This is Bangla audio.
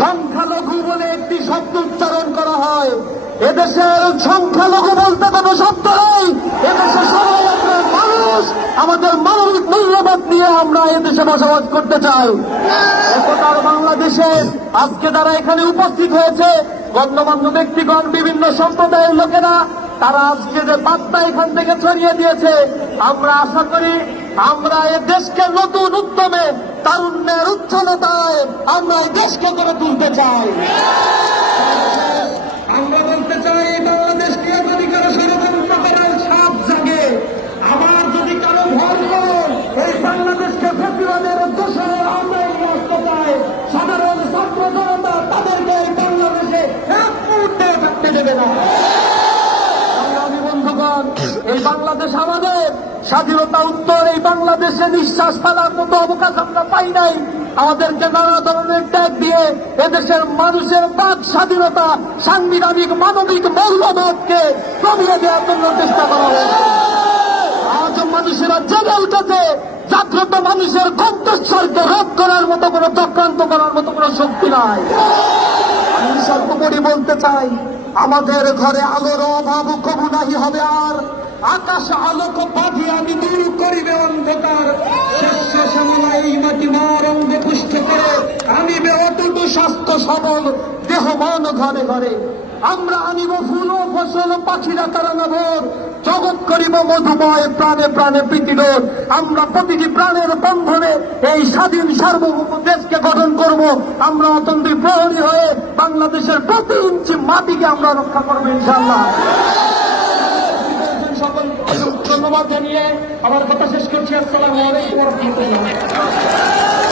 সংখ্যালঘু বলে একটি শব্দ উচ্চারণ করা হয়। এদেশের সংখ্যালঘু বলতে কোনো শব্দ নেই। এদেশে সবাই আমরা মানুষ, আমাদের মানবিক মূল্যবোধ নিয়ে আমরা এদেশে বসবাস করতে চাই। একতার বাংলাদেশে আজকে যারা এখানে উপস্থিত হয়েছে, গণ্যমান্য ব্যক্তিগণ, বিভিন্ন সম্প্রদায়ের লোকেরা, তারা আজকে যে বার্তা এখান থেকে ছড়িয়ে দিয়েছে, আমরা আশা করি আমরা এ দেশকে নতুন উদ্যমে, তারুণ্যের উচ্ছলতায় আমরা এই দেশকে গড়ে তুলতে চাই। আমরা বলতে চাই, এই বাংলাদেশকে যদি কারো ষড়যন্ত্র করার সাপ জাগে, আবার যদি কারো ভয় করে এই বাংলাদেশকে ফেসিবাদের দোষে আমরা এগিয়ে আসতে চাই, সাধারণ ছাত্র জনতা তাদেরকে এই বাংলাদেশে এক মুহূর্তে থাকতে দেবে না। সংগ্রামী বন্ধুগণ, এই বাংলাদেশ আমাদের, স্বাধীনতা উত্তর এই বাংলাদেশে নিঃশ্বাস ফেলার মতো অবকাশ আমরা পাই নাই। আমাদেরকে নানা ধরনের ত্যাগ দিয়ে এদেশের মানুষের বাক স্বাধীনতা, সাংবিধানিক মানবিক মূল্যবোধকে কমিয়ে দেওয়ার জন্য চেষ্টা করা হয়েছে। আজ মানুষেরা জেগে উঠেছে, জাগ্রত মানুষের কণ্ঠস্বরকে রোধ করার মতো কোনো চক্রান্ত করার মতো কোনো শক্তি নাই। আমি সর্বোপরি বলতে চাই, আমাদের ঘরে আলোর অভাব কবু নাহি হবে আর, আকাশ আলোক বাঁধিয়ে আমি দূর করিবে অন্ধকার, শেষ শ্যামলা এই মাটি মার অঙ্গ পুষ্ট করে আনিবে অটুট স্বাস্থ্য সবল দেহ মন ঘরে ঘরে। আমরা আনিব ফুল ও ফসল, পাখিরা তারা নভর, জগৎ করিব মধুময়, প্রাণে প্রাণে প্রীতিডোর। আমরা প্রতিটি প্রাণের বন্ধনে এই স্বাধীন সার্বভৌম দেশকে গঠন করব। আমরা অতন্ত্রী প্রহরী হয়ে বাংলাদেশের প্রতি ইঞ্চি মাটিকে আমরা রক্ষা করবো ইনশাআল্লাহ। সকল ধন্যবাদ জানিয়ে আমার কথা শেষ করছি। আসসালামু আলাইকুম ওয়া রাহমাতুল্লাহ।